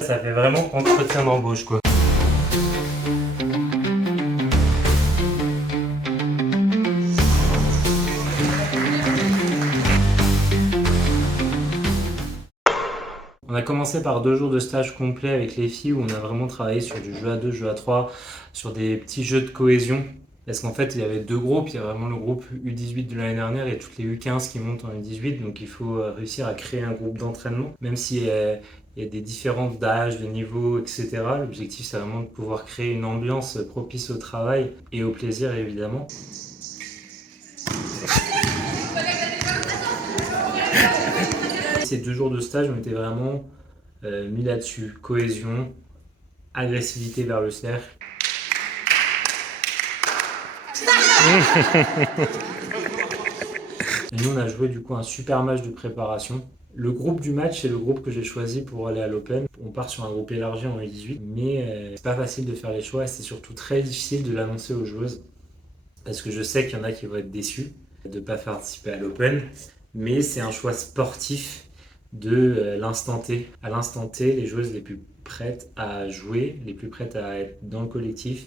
Ça fait vraiment entretien d'embauche, quoi. On a commencé par 2 jours de stage complet avec les filles où on a vraiment travaillé sur du jeu à 2, jeu à 3, sur des petits jeux de cohésion. Parce qu'en fait, il y avait 2 groupes. Il y a vraiment le groupe U18 de l'année dernière et toutes les U15 qui montent en U18. Donc il faut réussir à créer un groupe d'entraînement. Même s'il y a des différences d'âge, de niveau, etc. L'objectif, c'est vraiment de pouvoir créer une ambiance propice au travail et au plaisir, évidemment. Ces 2 jours de stage ont été vraiment mis là-dessus. Cohésion, agressivité vers le cercle. Et nous, on a joué du coup un super match de préparation. Le groupe du match, c'est le groupe que j'ai choisi pour aller à l'Open. On part sur un groupe élargi en U18, mais c'est pas facile de faire les choix et c'est surtout très difficile de l'annoncer aux joueuses. Parce que je sais qu'il y en a qui vont être déçus de ne pas participer à l'Open, mais c'est un choix sportif de l'instant T. À l'instant T, les joueuses les plus prêtes à jouer, les plus prêtes à être dans le collectif,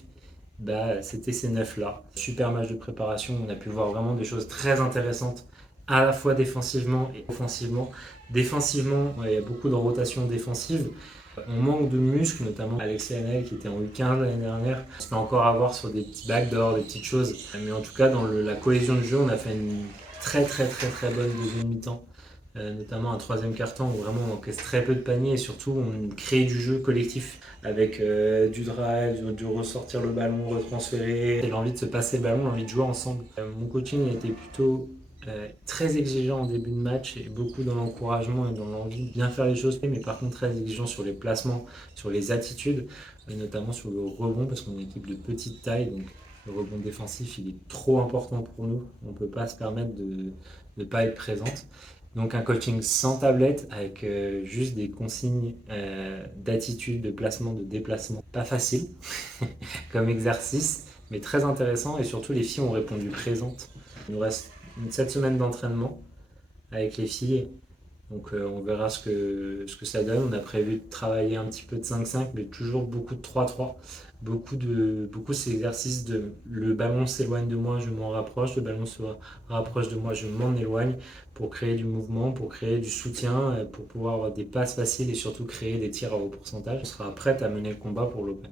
c'était ces 9-là. Super match de préparation, on a pu voir vraiment des choses très intéressantes, à la fois défensivement et offensivement. Défensivement, il y a beaucoup de rotation défensive. On manque de muscles, notamment Alexis Hanel qui était en U15 l'année dernière. On se fait encore avoir sur des petits backdoors, des petites choses. Mais en tout cas, dans la cohésion de jeu, on a fait une très bonne deuxième mi-temps. Notamment un troisième quart-temps où vraiment on encaisse très peu de paniers et surtout on crée du jeu collectif avec du drive, de ressortir le ballon, retransférer, et l'envie de se passer le ballon, l'envie de jouer ensemble. Mon coaching a été plutôt très exigeant en début de match et beaucoup dans l'encouragement et dans l'envie de bien faire les choses, mais par contre très exigeant sur les placements, sur les attitudes, notamment sur le rebond parce qu'on est une équipe de petite taille, donc le rebond défensif il est trop important pour nous, on ne peut pas se permettre de ne pas être présente. Donc un coaching sans tablette avec juste des consignes d'attitude, de placement, de déplacement. Pas facile comme exercice, mais très intéressant et surtout les filles ont répondu présentes. Il nous reste 7 semaines d'entraînement avec les filles, donc on verra ce que ça donne. On a prévu de travailler un petit peu de 5-5, mais toujours beaucoup de 3-3. Beaucoup ces exercices de le ballon s'éloigne de moi, je m'en rapproche, le ballon se rapproche de moi, je m'en éloigne pour créer du mouvement, pour créer du soutien, pour pouvoir avoir des passes faciles et surtout créer des tirs à haut pourcentage. On sera prête à mener le combat pour l'Open.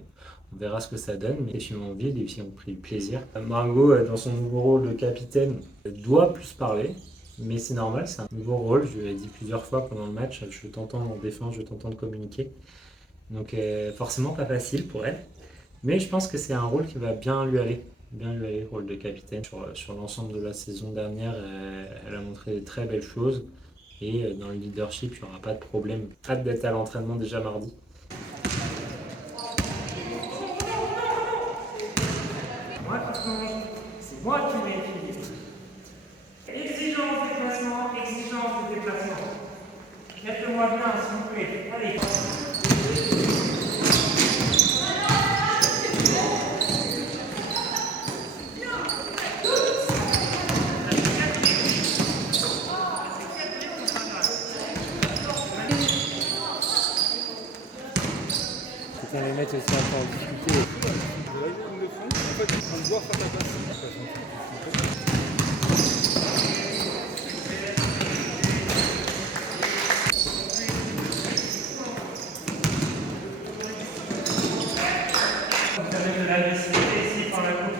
On verra ce que ça donne, mais les filles ont envie, les filles ont pris plaisir. Margot, dans son nouveau rôle de capitaine, doit plus parler. Mais c'est normal, c'est un nouveau rôle, je lui ai dit plusieurs fois pendant le match, je t'entends en défense, je t'entends communiquer. Donc forcément pas facile pour elle. Mais je pense que c'est un rôle qui va bien lui aller, le rôle de capitaine. Sur l'ensemble de la saison dernière, elle a montré de très belles choses. Et dans le leadership, il n'y aura pas de problème. Hâte d'être à l'entraînement déjà mardi. Moi qui change, c'est moi qui m'équilibre. Exigence de déplacement, exigence de déplacement. Faites-le-moi bien, s'il vous plaît. Allez. Putain, les mecs aussi encore en difficulté. Ils le font, en fait, ils vont devoir faire la passe. Vous avez de l'agressivité ici par la coupe.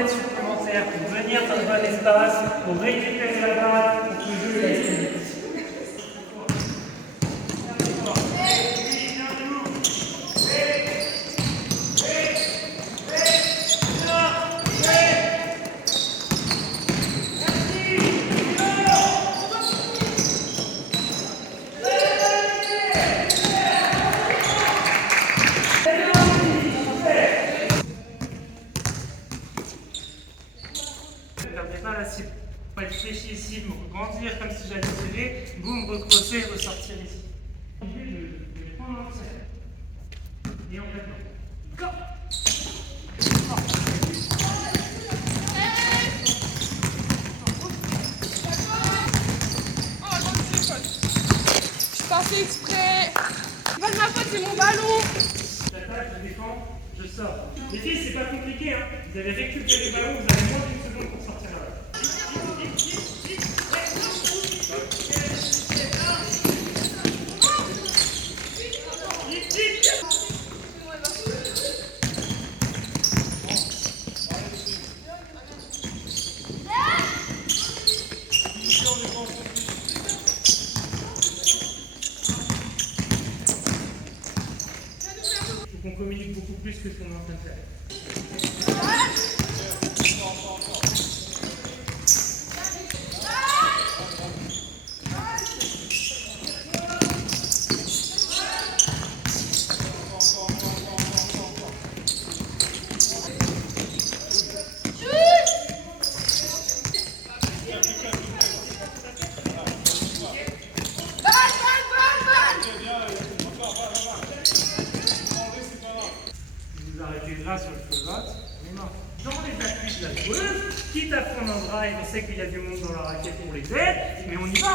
Supplémentaire pour venir dans le bon espace, pour récupérer la balle, pour que le jeu reste vite. et ressortir ici. L'idée de prendre un set. Et en fait, non. Go! Je pas fait exprès. C'est pas de ma faute, c'est mon ballon. J'attaque, je défends, je sors. Les filles, c'est pas compliqué, hein. Vous allez récupérer le ballon, vous avez moins d'une seconde pour sortir là. Il faut qu'on communique beaucoup plus que ce qu'on est en train de faire. Vous arrêtez le gras sur le feu vote, on est mort. Dans les appuis de la joueuse, quitte à prendre un drive, on sait qu'il y a du monde dans la raquette, on les aide, mais on y va.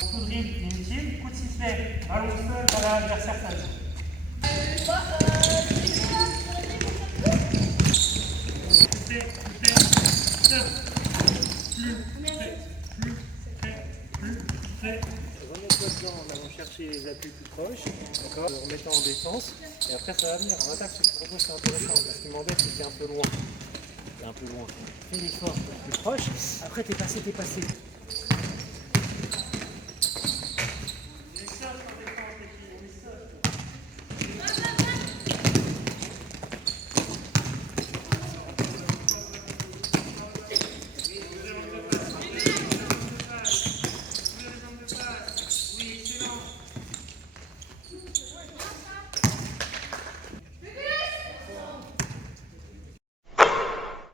Coup de dribble inutile, coup de sifflet, ballon seul, voilà l'adversaire ça joue. Remets-toi dedans en allant chercher les appuis plus proches, d'accord, en remettant en défense, et après ça va venir. En attaque, ce que je propose c'est intéressant, parce qu'il m'embête c'est que t'es un peu loin. T'es un peu loin. Fais l'effort plus proche, après t'es passé,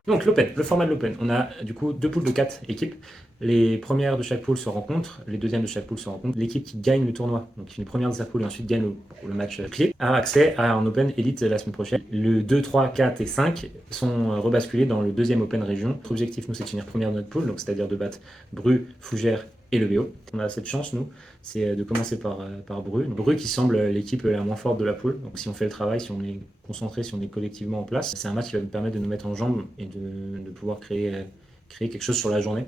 Donc l'Open, le format de l'Open, on a du coup 2 poules de 4 équipes. Les premières de chaque poule se rencontrent, les deuxièmes de chaque poule se rencontrent. L'équipe qui gagne le tournoi, donc qui finit première de sa poule et ensuite gagne le match clé, a accès à un Open Elite la semaine prochaine. Le 2, 3, 4 et 5 sont rebasculés dans le deuxième Open Région. Notre objectif, nous, c'est de finir première de notre poule, donc c'est-à-dire de battre Bru, Fougères et le BO. On a cette chance, nous, c'est de commencer par Bru. Bru qui semble l'équipe la moins forte de la poule. Donc si on fait le travail, si on est concentré, si on est collectivement en place, c'est un match qui va nous permettre de nous mettre en jambes et de pouvoir créer quelque chose sur la journée.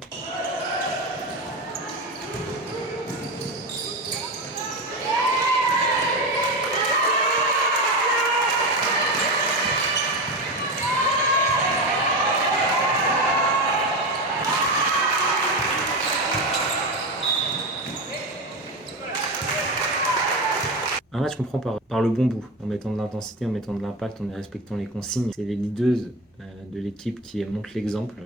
Un match qu'on prend par le bon bout, en mettant de l'intensité, en mettant de l'impact, en respectant les consignes. C'est les leaders de l'équipe qui montrent l'exemple.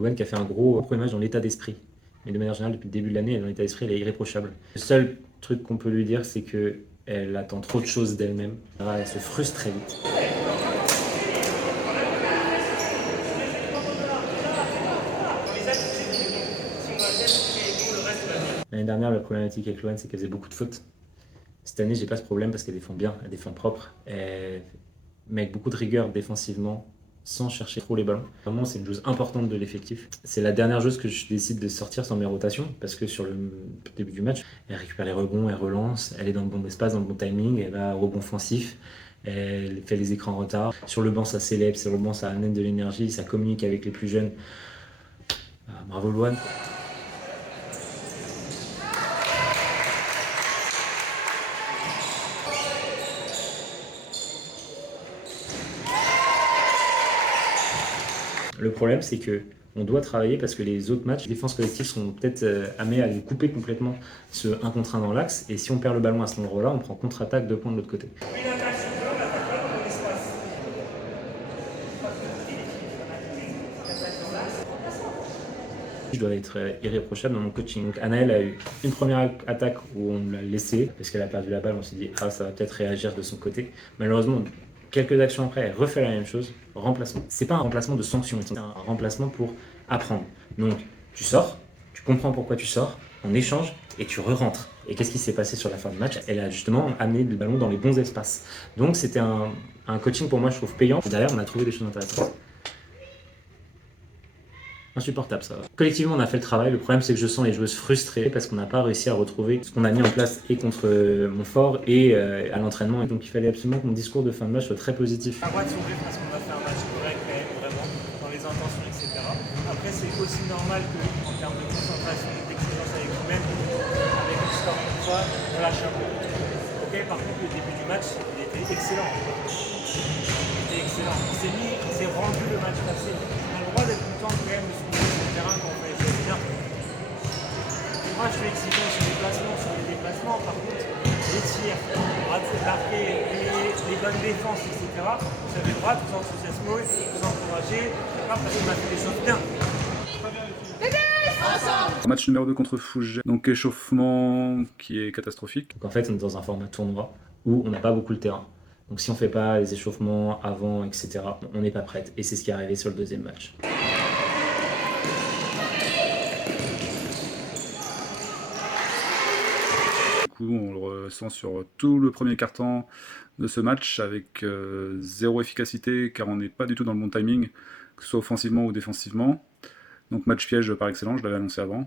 Louane qui a fait un gros premier match dans l'état d'esprit. Mais de manière générale, depuis le début de l'année, dans l'état d'esprit, elle est irréprochable. Le seul truc qu'on peut lui dire, c'est qu'elle attend trop de choses d'elle-même. Elle se frustre très vite. L'année dernière, la problématique avec Louane, c'est qu'elle faisait beaucoup de fautes. Cette année, j'ai pas ce problème parce qu'elle défend bien, elle défend propre, mais avec beaucoup de rigueur défensivement, sans chercher trop les ballons. Vraiment, c'est une joueuse importante de l'effectif. C'est la dernière joueuse que je décide de sortir sans mes rotations, parce que sur le début du match, elle récupère les rebonds, elle relance, elle est dans le bon espace, dans le bon timing, elle va au rebond offensif, elle fait les écrans en retard. Sur le banc, ça célèbre, sur le banc, ça amène de l'énergie, ça communique avec les plus jeunes. Bravo Louane. Le problème, c'est que on doit travailler parce que les autres matchs, les défenses collectives sont peut-être amenées à nous couper complètement ce 1 contre 1 dans l'axe. Et si on perd le ballon à cet endroit-là, on prend contre-attaque 2 points de l'autre côté. Je dois être irréprochable dans mon coaching. Donc Anaëlle a eu une première attaque où on l'a laissée parce qu'elle a perdu la balle. On s'est dit ça va peut-être réagir de son côté. Malheureusement, quelques actions après, elle refait la même chose. Remplacement. C'est pas un remplacement de sanction, c'est un remplacement pour apprendre. Donc tu sors, tu comprends pourquoi tu sors, on échange et tu re-rentres. Et qu'est-ce qui s'est passé sur la fin du match? Elle a justement amené le ballon dans les bons espaces. Donc c'était un coaching pour moi, je trouve payant. Et derrière, on a trouvé des choses intéressantes. Insupportable ça. Collectivement on a fait le travail, le problème c'est que je sens les joueuses frustrées parce qu'on n'a pas réussi à retrouver ce qu'on a mis en place et contre Montfort et à l'entraînement. Donc il fallait absolument que mon discours de fin de match soit très positif. On a le droit de sourire parce qu'on a fait un match correct quand même, vraiment, dans les intentions, etc. Après c'est aussi normal qu'en termes de concentration et d'exigence avec nous-mêmes, avec une score une fois, on lâche un peu. Ok, par contre le début du match, il était excellent. Il était excellent. On s'est rendu le match facile. On a le droit d'être content quand même de se trouver sur le terrain quand on fait les choses bien. Moi je suis excité sur les déplacements, par contre, les tirs, marquer les bonnes défenses, etc. Vous avez le droit de vous enthousiasmer, de vous encourager, parce qu'on a fait les choses bien. Match numéro 2 contre Fougères, donc échauffement qui est catastrophique. Donc en fait on est dans un format tournoi où on n'a pas beaucoup le terrain. Donc si on ne fait pas les échauffements avant, etc., on n'est pas prête. Et c'est ce qui est arrivé sur le deuxième match. Du coup, on le ressent sur tout le premier quart-temps de ce match avec zéro efficacité car on n'est pas du tout dans le bon timing, que ce soit offensivement ou défensivement. Donc match piège par excellence, je l'avais annoncé avant.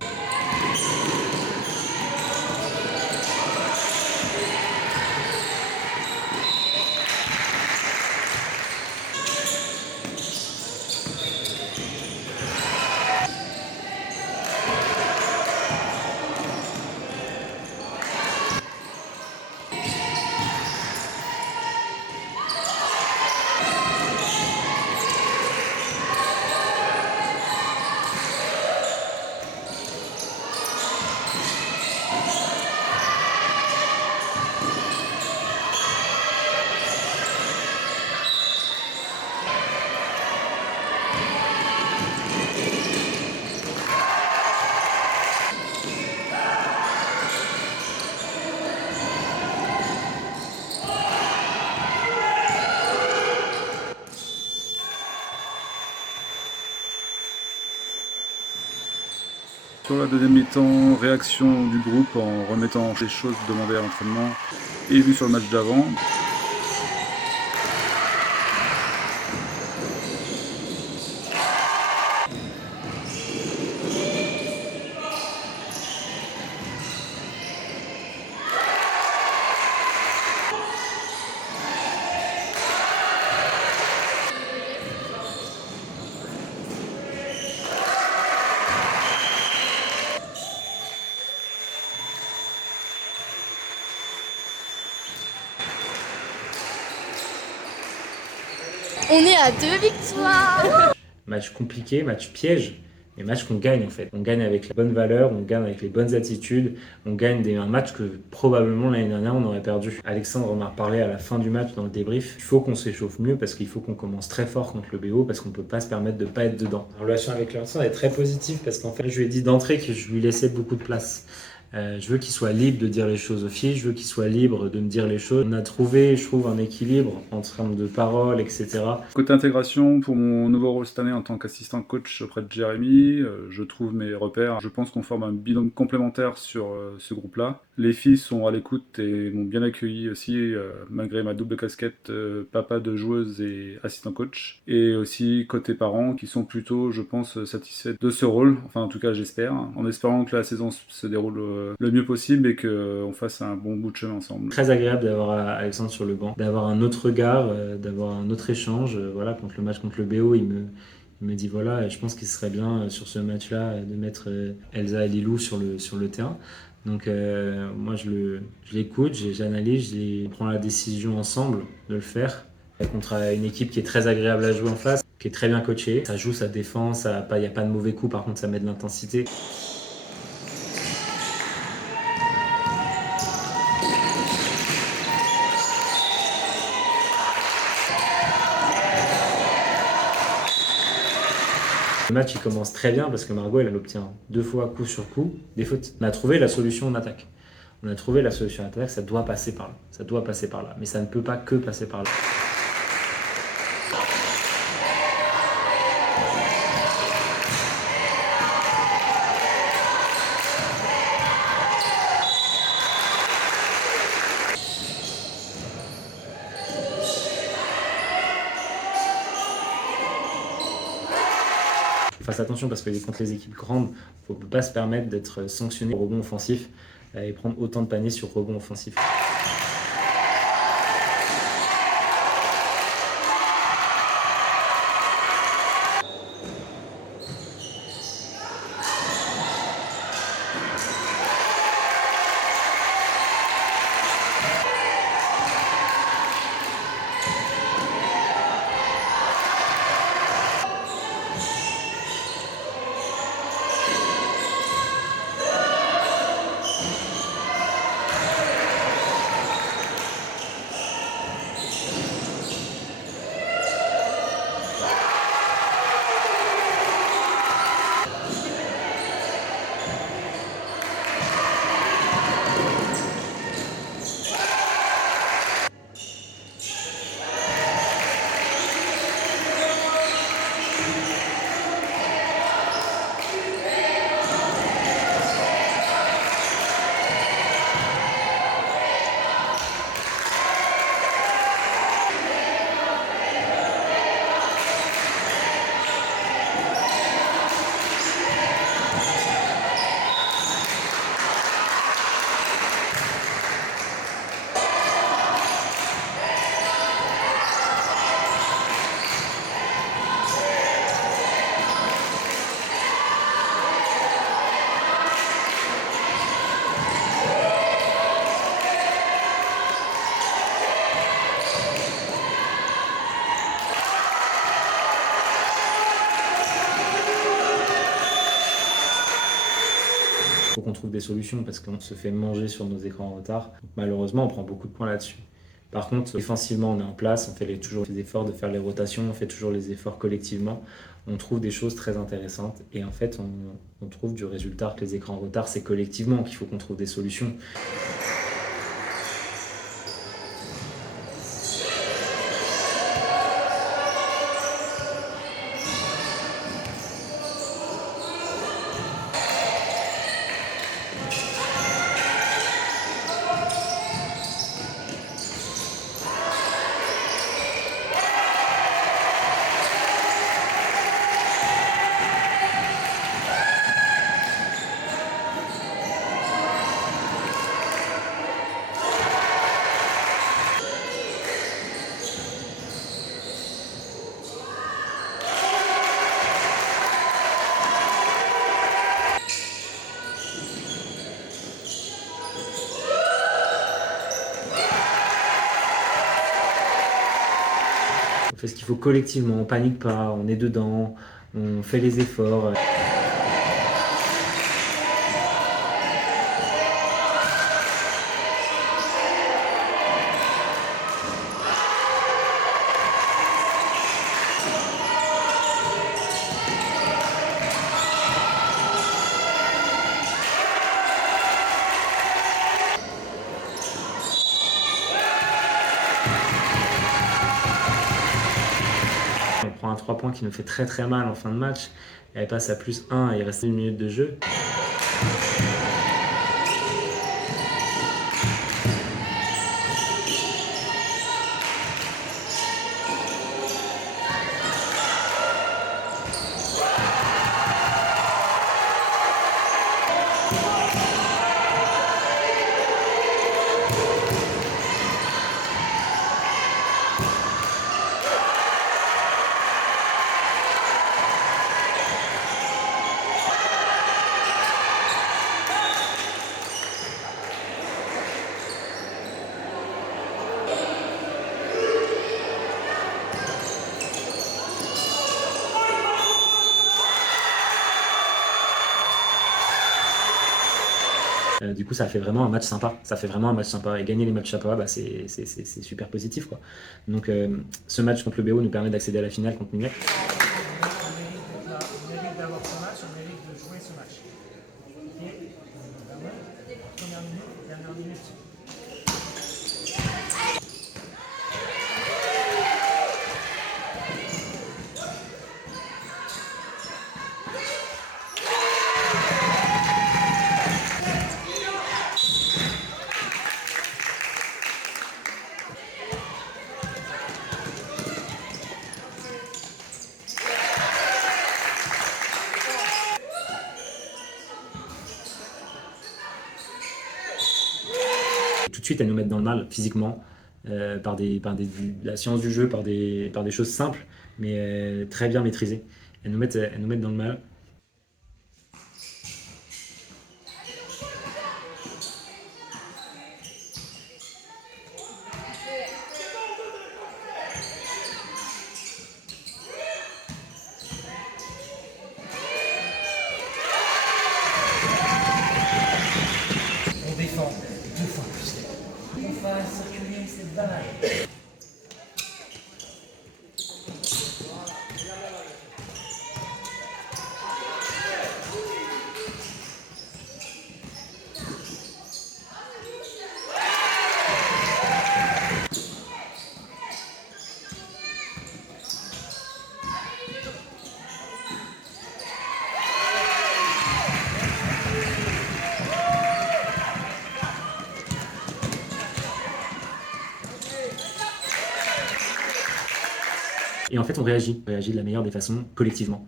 Sur la deuxième mi-temps, réaction du groupe en remettant les choses demandées à l'entraînement et vues sur le match d'avant. On est à 2 victoires. Match compliqué, match piège, Les matchs qu'on gagne en fait. On gagne avec les bonnes valeurs, on gagne avec les bonnes attitudes, on gagne un match que probablement l'année dernière on aurait perdu. Alexandre m'a reparlé à la fin du match dans le débrief. Il faut qu'on s'échauffe mieux parce qu'il faut qu'on commence très fort contre le BO parce qu'on peut pas se permettre de pas être dedans. La relation avec Alexandre est très positive parce qu'en fait je lui ai dit d'entrée que je lui laissais beaucoup de place. Je veux qu'il soit libre de dire les choses aux filles, je veux qu'il soit libre de me dire les choses. On a trouvé, je trouve, un équilibre en termes de paroles, etc. Côté intégration, pour mon nouveau rôle cette année en tant qu'assistant coach auprès de Jérémy, je trouve mes repères. Je pense qu'on forme un binôme complémentaire sur ce groupe-là. Les filles sont à l'écoute et m'ont bien accueilli aussi, malgré ma double casquette papa de joueuse et assistant coach. Et aussi côté parents, qui sont plutôt, je pense, satisfaits de ce rôle. Enfin, en tout cas, j'espère. En espérant que la saison se déroule le mieux possible et qu'on fasse un bon bout de chemin ensemble. Très agréable d'avoir Alexandre sur le banc, d'avoir un autre regard, d'avoir un autre échange. Voilà, contre le match contre le BO, il me dit voilà, je pense qu'il serait bien sur ce match-là de mettre Elsa et Lilou sur le terrain. Donc moi je l'écoute, j'analyse, je prends la décision ensemble de le faire. Contre une équipe qui est très agréable à jouer en face, qui est très bien coachée. Ça joue, ça défend, il n'y a pas de mauvais coups, par contre ça met de l'intensité. Le match il commence très bien parce que Margot elle obtient 2 fois coup sur coup des fautes. On a trouvé la solution en attaque. On a trouvé la solution en attaque, ça doit passer par là. Ça doit passer par là. Mais ça ne peut pas que passer par là. Fasse attention parce que contre les équipes grandes, il ne faut pas se permettre d'être sanctionné au rebond offensif et prendre autant de paniers sur rebond offensif. Il faut qu'on trouve des solutions parce qu'on se fait manger sur nos écrans en retard. Donc, malheureusement, on prend beaucoup de points là-dessus. Par contre, défensivement, on est en place, on fait toujours les efforts de faire les rotations, on fait toujours les efforts collectivement. On trouve des choses très intéressantes et en fait, on trouve du résultat. Les écrans en retard, c'est collectivement qu'il faut qu'on trouve des solutions. On fait ce qu'il faut collectivement, on panique pas, on est dedans, on fait les efforts. points qui nous fait très très mal en fin de match. Elle passe à +1 et il reste 1 minute de jeu. Du coup, ça fait vraiment un match sympa. Ça fait vraiment un match sympa. Et gagner les matchs sympas, bah, c'est super positif, quoi. Donc, ce match contre le BO nous permet d'accéder à la finale contre Mignac. On mérite d'avoir ce match, on mérite de jouer ce match. Et première minute, dernière minute. Tout de suite, elles nous mettent dans le mal physiquement, par la science du jeu, par des choses simples, mais très bien maîtrisées. Elles nous mettent dans le mal. On défend 2 fois plus. On va circuler cette balle. Et en fait, on réagit de la meilleure des façons, collectivement.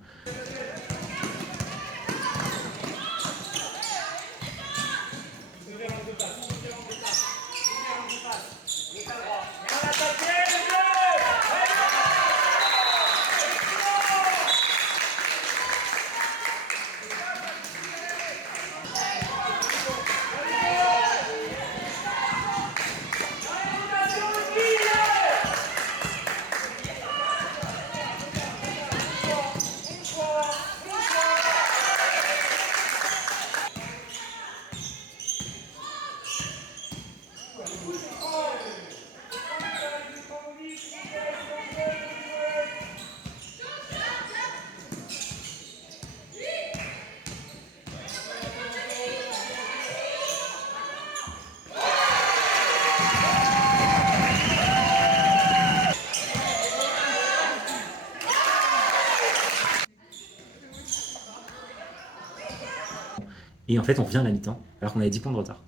Et en fait, on revient à la mi-temps, alors qu'on avait 10 points de retard.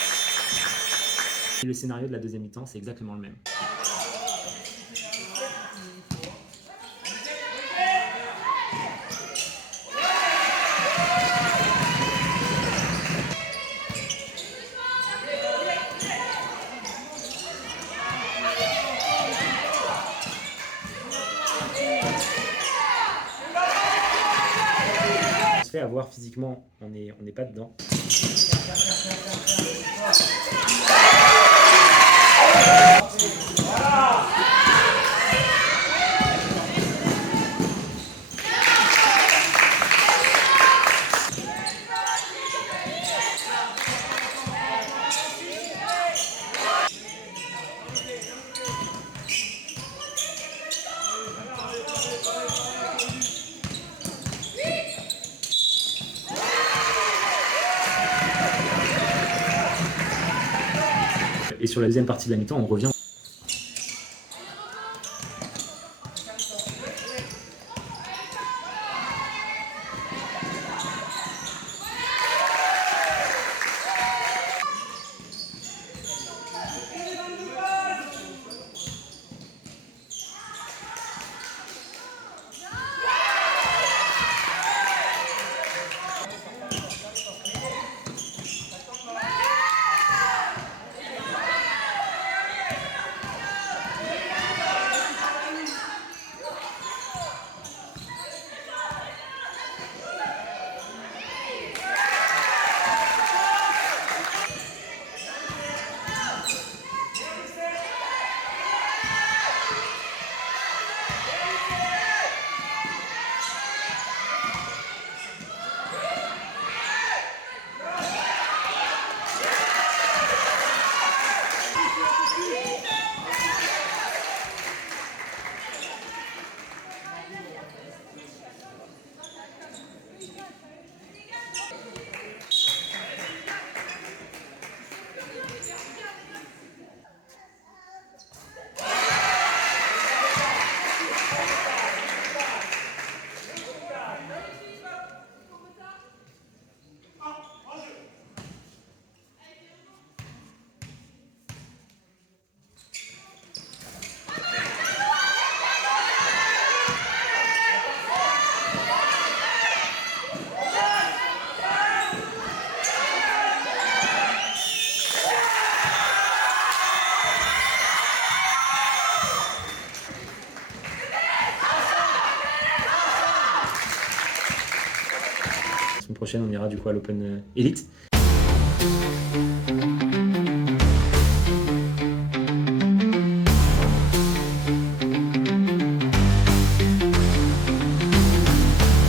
Et le scénario de la deuxième mi-temps, c'est exactement le même. On se fait avoir physiquement, on n'est pas dedans. Et sur la deuxième partie de la mi-temps, on revient. prochaine, on ira du coup à l'Open Elite.